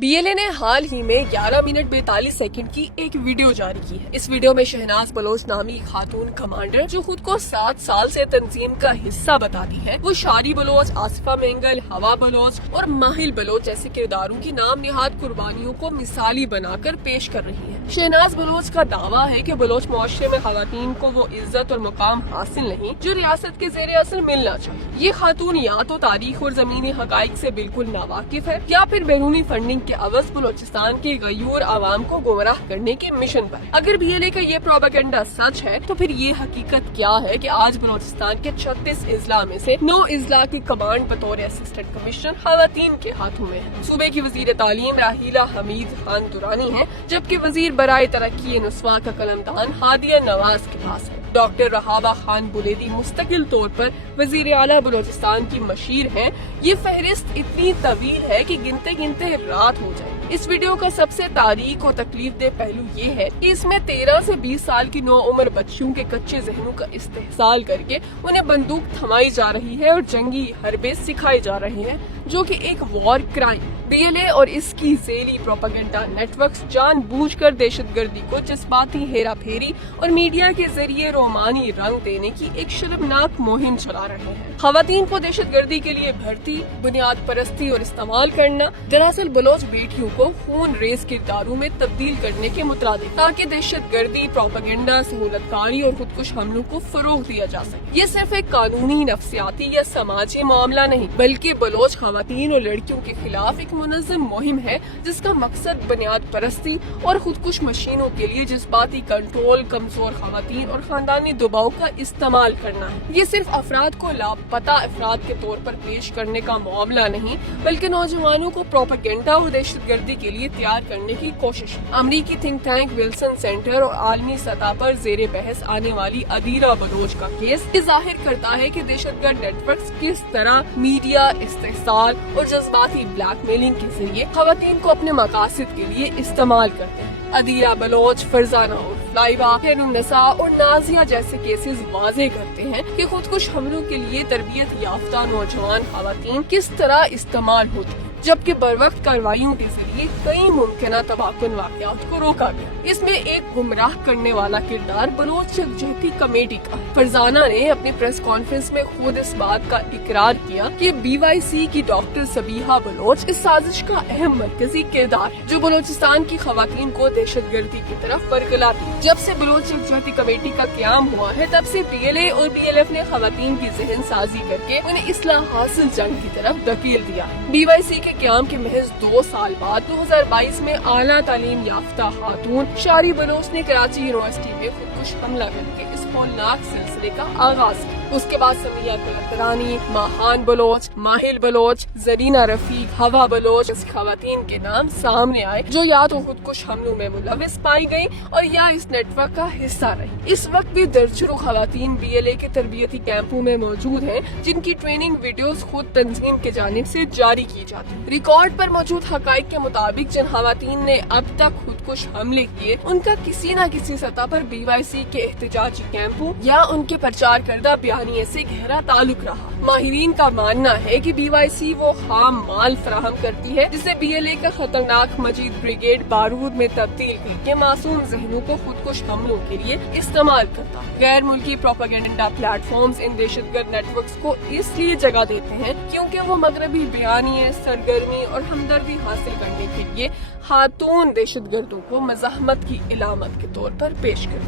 BLA ने हाल ही में 11 minute 42 second की एक वीडियो जारी की है। इस वीडियो में शहनाज बलोच नामी खातून कमांडर जो खुद को 7 साल से तंजीम का हिस्सा बताती है, वो शारी बलोच, आसिफा मेंगल, हवा बलोच और माहिल बलोच जैसे किरदारों की नाम निहाद कुर्बानियों को मिसाली बनाकर पेश कर रही है। शहनाज बलोच का दावा है कि बलोच मुआशरे में खवातीन को वो इज्जत और मुकाम हासिल नहीं जो रियासत के ज़ेरे असल मिलना चाहिए। ये खातून या तो तारीख और जमीनी हकाइक से बिल्कुल नावाकिफ है या फिर बैरूनी फंडिंग के अवज बलोचिस्तान के गयूर आवाम को गुमराह करने के मिशन पर। अगर BLA का ये प्रोपेगेंडा सच है तो फिर ये हकीकत क्या है कि आज बलोचिस्तान के 36 इजला में से 9 इजला की कमांड बतौर असिस्टेंट कमिश्नर खवातीन के हाथों में है। सूबे की वजीर तालीम राहीला हमीद खान दुरानी है, जबकि वजीर बराए तरक्की नुस्वा का कलमदान हादिया नवाज के पास है। डॉक्टर रहाबा खान बुलेदी मुस्तकिल तौर पर वजीर आला बलोचिस्तान की मशीर हैं। ये फहरिस्त इतनी तवील है कि गिनते गिनते रात हो जाए। इस वीडियो का सबसे तारीख और तकलीफ दे पहलू ये है कि इसमें 13 से 20 साल की नौउम्र बच्चियों के कच्चे जहनों का इस्तेहसाल करके उन्हें बंदूक थमाई जा रही है और जंगी हरबे सिखाए जा रहे हैं, जो कि एक वॉर क्राइम। BLA और इसकी ज़ेली प्रोपेगेंडा नेटवर्क्स जानबूझकर दहशतगर्दी को जज्बाती हेरा फेरी और मीडिया के जरिए रोमानी रंग देने की एक शर्मनाक मुहिम चला रहे हैं। खवातीन को दहशतगर्दी के लिए भर्ती, बुनियाद परस्ती और इस्तेमाल करना दरअसल बलोच बेटियों को खून रेज किरदारों में तब्दील करने के मुताबिक, ताकि दहशतगर्दी, प्रोपेगेंडा, सहूलतकारी और खुदकुश हमलों को फरोग दिया जा सके। ये सिर्फ एक कानूनी, नफ्सियाती या समाजी मामला नहीं, बल्कि बलोच खवातीन और लड़कियों के खिलाफ एक मुनज़्ज़म मुहिम है जिसका मकसद बुनियाद परस्ती और खुदकुश मशीनों के लिए जज्बाती कंट्रोल, कमजोर खवातीन और खानदानी दबाव का इस्तेमाल करना है। ये सिर्फ अफराद को लापता अफराद के तौर पर पेश करने का मामला नहीं, बल्कि नौजवानों को प्रोपेगेंडा और दहशतगर्दी के लिए तैयार करने की कोशिश। अमरीकी थिंक टैंक विल्सन सेंटर और आलमी सतह पर जेर बहस आने वाली अदीरा बलोच का केस ये जाहिर करता है कि दहशतगर्द नेटवर्क्स किस तरह मीडिया, इस्तेहसाल और जज्बाती ब्लैकमेलिंग के जरिए खवातीन को अपने मकासद के लिए इस्तेमाल करते हैं। अदीरा बलोच, फरजाना उर्फ लाइबा, खैरुन्निसा और नाजिया जैसे केसेस वाजे करते हैं कि खुदकुश हमलों के लिए तरबियत याफ्ता नौजवान खवातीन किस तरह इस्तेमाल होती हैं, जबकि बरवक्त कार्रवाइयों के जरिए कई मुमकिन तबाहकुन वाक़यात को रोका गया। इसमें एक गुमराह करने वाला किरदार बलोच यकजहती कमेटी का। फरजाना ने अपनी प्रेस कॉन्फ्रेंस में खुद इस बात का इकरार किया कि BYC की डॉक्टर सबीहा बलोच इस साजिश का अहम मरकजी किरदार है, जो बलोचिस्तान की खवातीन को दहशतगर्दी की तरफ बरगलाती है। जब से बलोच यकजहती कमेटी का क़याम हुआ है, तब से BLA और BLF ने खवातीन की जहन साजी करके उन्हें इस्लाह हासिल जंग की तरफ धकेल दिया। BYC के क़याम के महज 2 साल बाद 2022 में आला तालीम याफ्ता खातून शारी बलोच ने कराची यूनिवर्सिटी में खुदकुश हमला करके इस होलनाक सिलसिले का आगाज किया। उसके बाद समिया तलतरानी, माहान बलोच, माहिल बलोच, जरीना रफीक, हवा बलोच इस खवातीन के नाम सामने आए जो या तो खुदकुश हमलों में मुलविस पाई गई और या इस नेटवर्क का हिस्सा रही। इस वक्त भी दर्जनों खवातीन BLA के तरबियती कैंपों में मौजूद हैं, जिनकी ट्रेनिंग वीडियोस खुद तंजीम के जानिब से जारी की जाती है। रिकॉर्ड पर मौजूद हकाइक के मुताबिक जिन खवातीन ने अब तक खुदकुश हमले किए, उनका किसी न किसी सतह पर BYC के एहतजाजी कैंपों या उनके प्रचार करदा बयानिए से गहरा ताल्लुक रहा। माहिरीन का मानना है कि BYC वो खाम माल फराहम करती है जिसे BLA का खतरनाक मजीद ब्रिगेड बारूद में तब्दील करके मासूम जहनों को खुदकुश हमलों के लिए इस्तेमाल करता है। गैर मुल्की प्रोपेगेंडा प्लेटफॉर्म्स इन दहशतगर्द नेटवर्क्स को इसलिए जगह देते हैं क्योंकि वो मगरबी बयानिए, सरगर्मी और हमदर्दी हासिल करने के लिए खातून दहशतगर्दों को मज़ाहमत की इलामत के तौर पर पेश करते हैं।